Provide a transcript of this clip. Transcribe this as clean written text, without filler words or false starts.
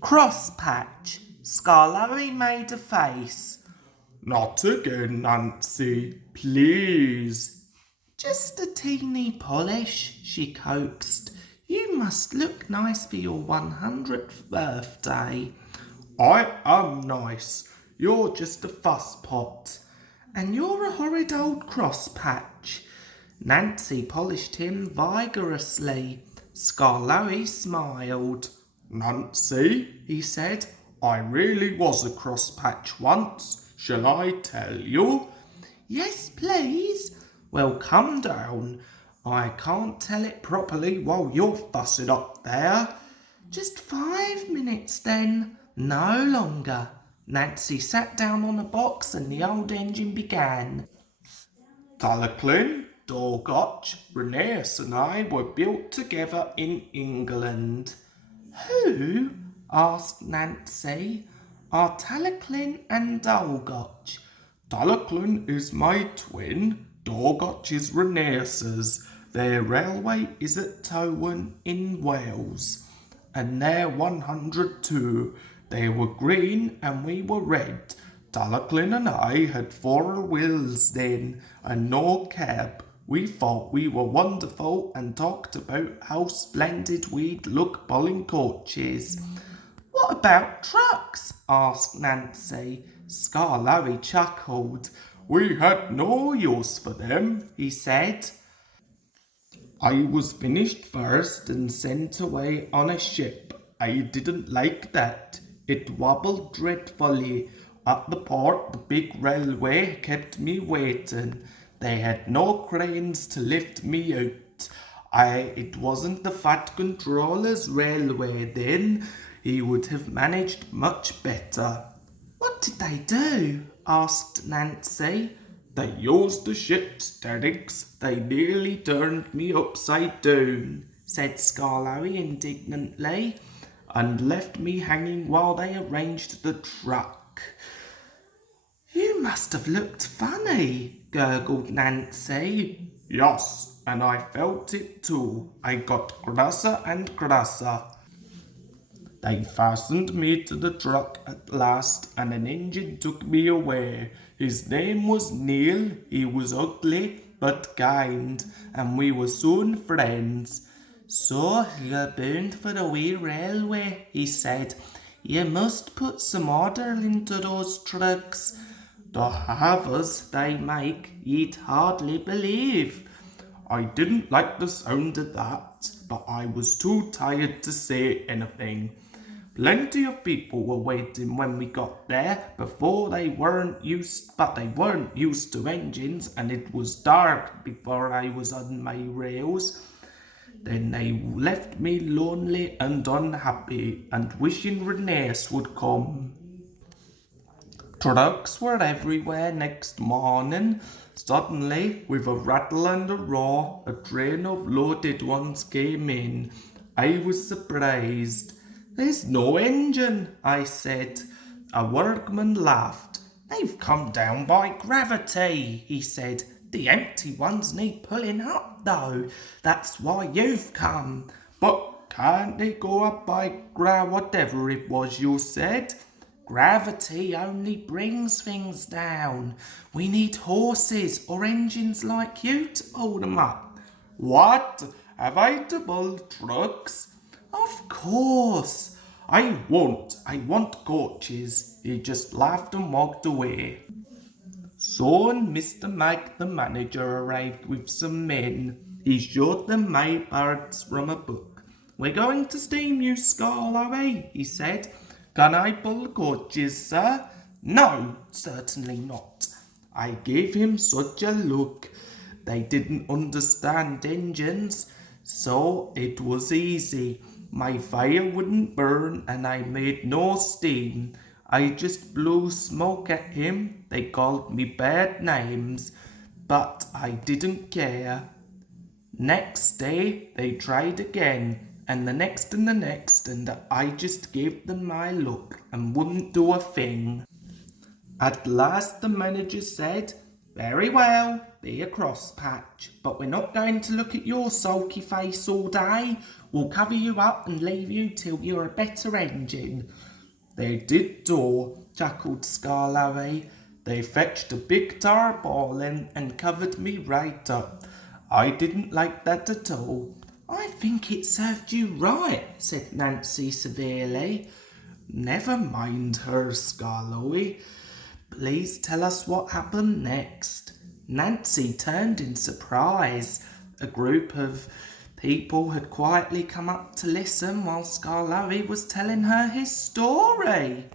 Crosspatch. Scarlowy made a face. Not again, Nancy, please. Just a teeny polish, she coaxed. You must look nice for your 100th birthday. I am nice. You're just a fusspot. And you're a horrid old crosspatch. Nancy polished him vigorously. Scarlowy smiled. Nancy, he said, I really was a crosspatch once. Shall I tell you? Yes, please. Well, come down. I can't tell it properly while you're fussing up there. Just 5 minutes then, no longer. Nancy sat down on a box and the old engine began. Talaclin, Dorgotch, Rheneas and I were built together in England. Who? Asked Nancy. Are Talaclin and Dorgotch? Talaclin is my twin, Dorgotch is Rheneas's. Their railway is at Tywyn in Wales. And they're 102. They were green and we were red. Talaclin and I had 4 wheels then and no cab. We thought we were wonderful and talked about how splendid we'd look pulling coaches. What about trucks? Asked Nancy. Scarlowy chuckled. We had no use for them, he said. I was finished first and sent away on a ship. I didn't like that. It wobbled dreadfully. At the port, the big railway kept me waiting. They had no cranes to lift me out. It wasn't the Fat Controller's railway then. He would have managed much better. What did they do? Asked Nancy. They used the ship's derricks. They nearly turned me upside down, said Scarlowy indignantly, and left me hanging while they arranged the truck. You must have looked funny, gurgled Nancy. Yes, and I felt it too. I got grosser and grosser. They fastened me to the truck at last, and an engine took me away. His name was Neil. He was ugly but kind, and we were soon friends. So you're bound for the wee railway, he said. You must put some order into those trucks. The havers they make, you'd hardly believe. I didn't like the sound of that, but I was too tired to say anything. Plenty of people were waiting when we got there, but they weren't used to engines, and it was dark before I was on my rails. Then they left me lonely and unhappy, and wishing Rheneas would come. Trucks were everywhere next morning. Suddenly, with a rattle and a roar, a train of loaded ones came in. I was surprised. There's no engine, I said. A workman laughed. They've come down by gravity, he said. The empty ones need pulling up, though. That's why you've come. But can't they go up by whatever it was you said? Gravity only brings things down. We need horses or engines like you to hold them up. What? Have I to build trucks? Of course. I won't. I want coaches. He just laughed and walked away. Soon Mr. Mag, the manager, arrived with some men. He showed them my parts from a book. We're going to steam you, Scarlowy, he said. Can I pull coaches, sir? No, certainly not. I gave him such a look. They didn't understand engines, so it was easy. My fire wouldn't burn and I made no steam. I just blew smoke at him. They called me bad names, but I didn't care. Next day they tried again, and the next, and I just gave them my look and wouldn't do a thing. At last the manager said, Very well, be a crosspatch, but we're not going to look at your sulky face all day. We'll cover you up and leave you till you're a better engine. They did do, chuckled Scarlowy. They fetched a big tarpaulin and covered me right up. I didn't like that at all. I think it served you right, said Nancy severely. Never mind her, Scarlowy. Please tell us what happened next. Nancy turned in surprise. A group of people had quietly come up to listen while Scarlowy was telling her his story.